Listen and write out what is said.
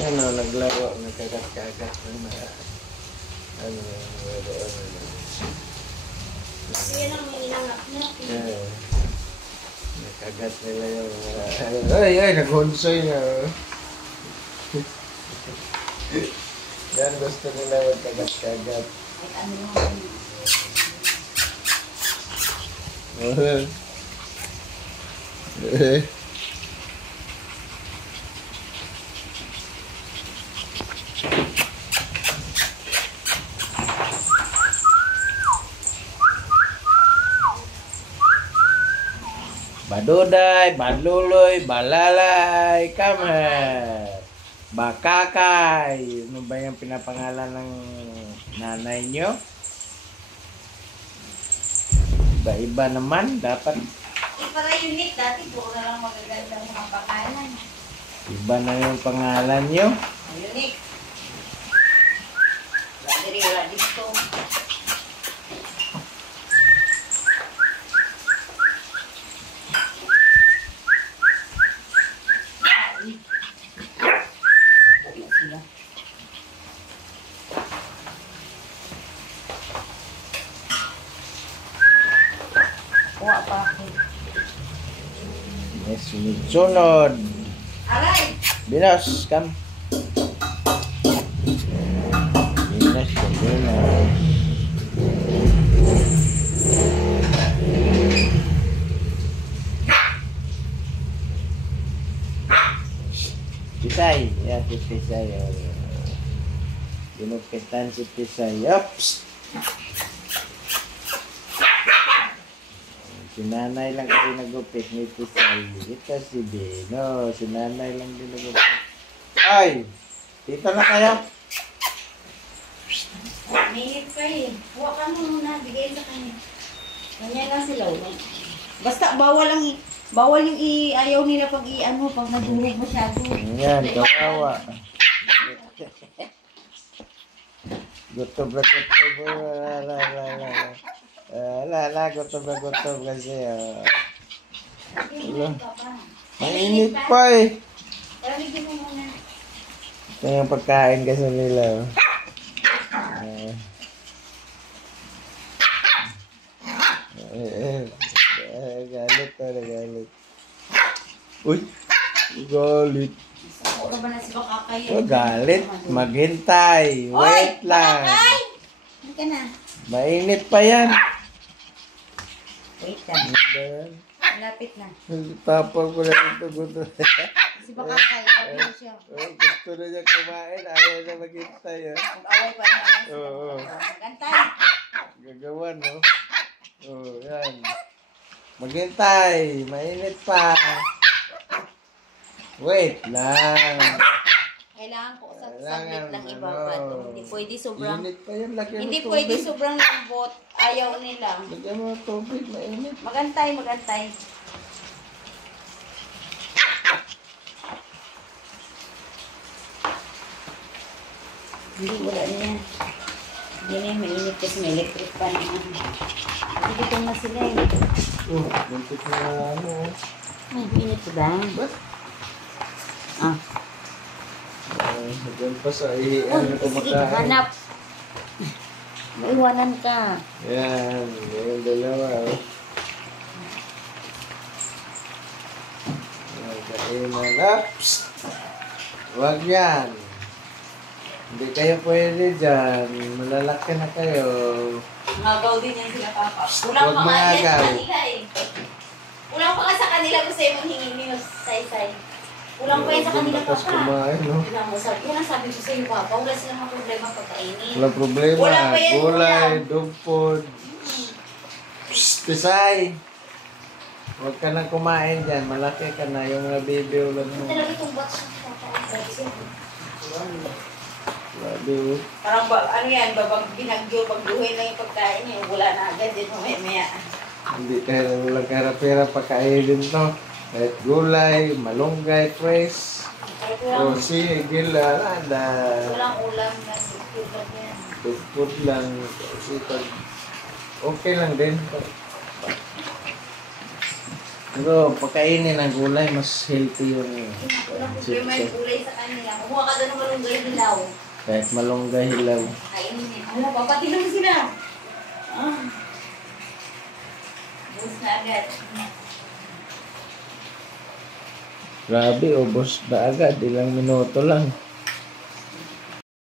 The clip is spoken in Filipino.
Yan o, naglaro, nagkagat-kagat ng mga ano, Yan ang inangap niya. nakagat nila yung ay, naghunsoy na. Yan, gusto nila magkagat-kagat. Ay, ano naman. Baduday, baluloy, balalay, kamer, bakakay. Ano ba yung pinapangalan ng nanay nyo? Iba-iba naman, dapat. Para unique, dati puro na lang magaganda ang mga pangalan. Iba na yung pangalan nyo. Unique. Lagi wala dito. Kuha pa ako. Yes, sunod. Aray! Binos, come. Binos, binos. Tisay, ya si Tisay. Ginupitan si Tisay. Ups. Si nanay lang kasi nagupit ni Tisay. Ito si Bino. Si nanay lang din nagupit. Ay! Dito na kayo. Minit ka eh. Huwag ka muna. Bigay sa kanya. Ganyan lang sila. Basta bawal yung ayaw nila pag pag nagulog masyado. Yan, kawawa. Gutom na gutom. Gutom na gutom kasi. Mainit pa eh. Palamigin mo muna. Ito yung pagkain kasi nila. Galit to, galit. Uy, galit. Oras ba na si Bakakay? Oh, galit. Maghintay. Wait lang. Bakakay! Hindi ka na. Mainit pa yan. Wait lang. Malapit na. Tapang ko na ito. Gusto. Si Bakakay, sabi siya. Gusto na niya kumain. Ayaw na maghintay. Mag-away pa na. Oo. Gantay. Gagawan, no? Oh, yan. Maghintay. Mainit pa. Wait lang. Kailangan ko sa saglit lang ibabad. Hindi pwede sobrang... Init pa yan. Lagyan mo Hindi tubig. pwede sobrang lambot. Ayaw nila. Lagyan mo tubig. Mainit. Magantay, magantay. Hindi, wala na yan. Hindi na yung mainit kasi may electric pa naman. Hindi dito na sila eh. Oh, buntik na ano. Ay, mainit ba? Ba't? Ah. Diyan pa sa ihian na Sige, kumakain. hanap. Maiwanan ka. Yan. Yung dalawa. Kainan. Ups! Huwag yan. Hindi kayo pwede dyan. Malalaki na kayo. Magaw din yan sila, Papa. Huwag Kulang pa nga yan sa magaw. kanila eh. Kulang pa nga sa kanila gusto yung manghingi niyo, say-say. Kulang pa yan sa kanila, Tapos Papa. kumain, no? Yan ang sabi ko sa iyo, Papa. Wala silang mga problema pagkainin. Walang problema. Wala pa yan, Gulay, ulam. dugpod. Psst, Tisay! Huwag ka nang kumain dyan. Malaki ka na. Yung mga baby ulan mo. Talaga itong box ng Papa. Grabe, oh. Parang ano yan, babag binagyo, pagduhin lang yung pagkain niyo. Wala na agad din, maya. Hindi tayo walang karapera pakainin to. Kahit gulay, malunggay, fresh. O sigil, ada. Walang ulam na sigil yan. Tugpod lang. Kasi okay lang din. Pero pagkainin ng gulay, mas healthy yung Walang problema yung gulay sa kanila. Kumuha ka doon ng Kahit malunggay hilaw. Kainin niya. Ano, papatinom sila. Ah. Bus na agad. Grabe, ubos ba agad? Ilang minuto lang.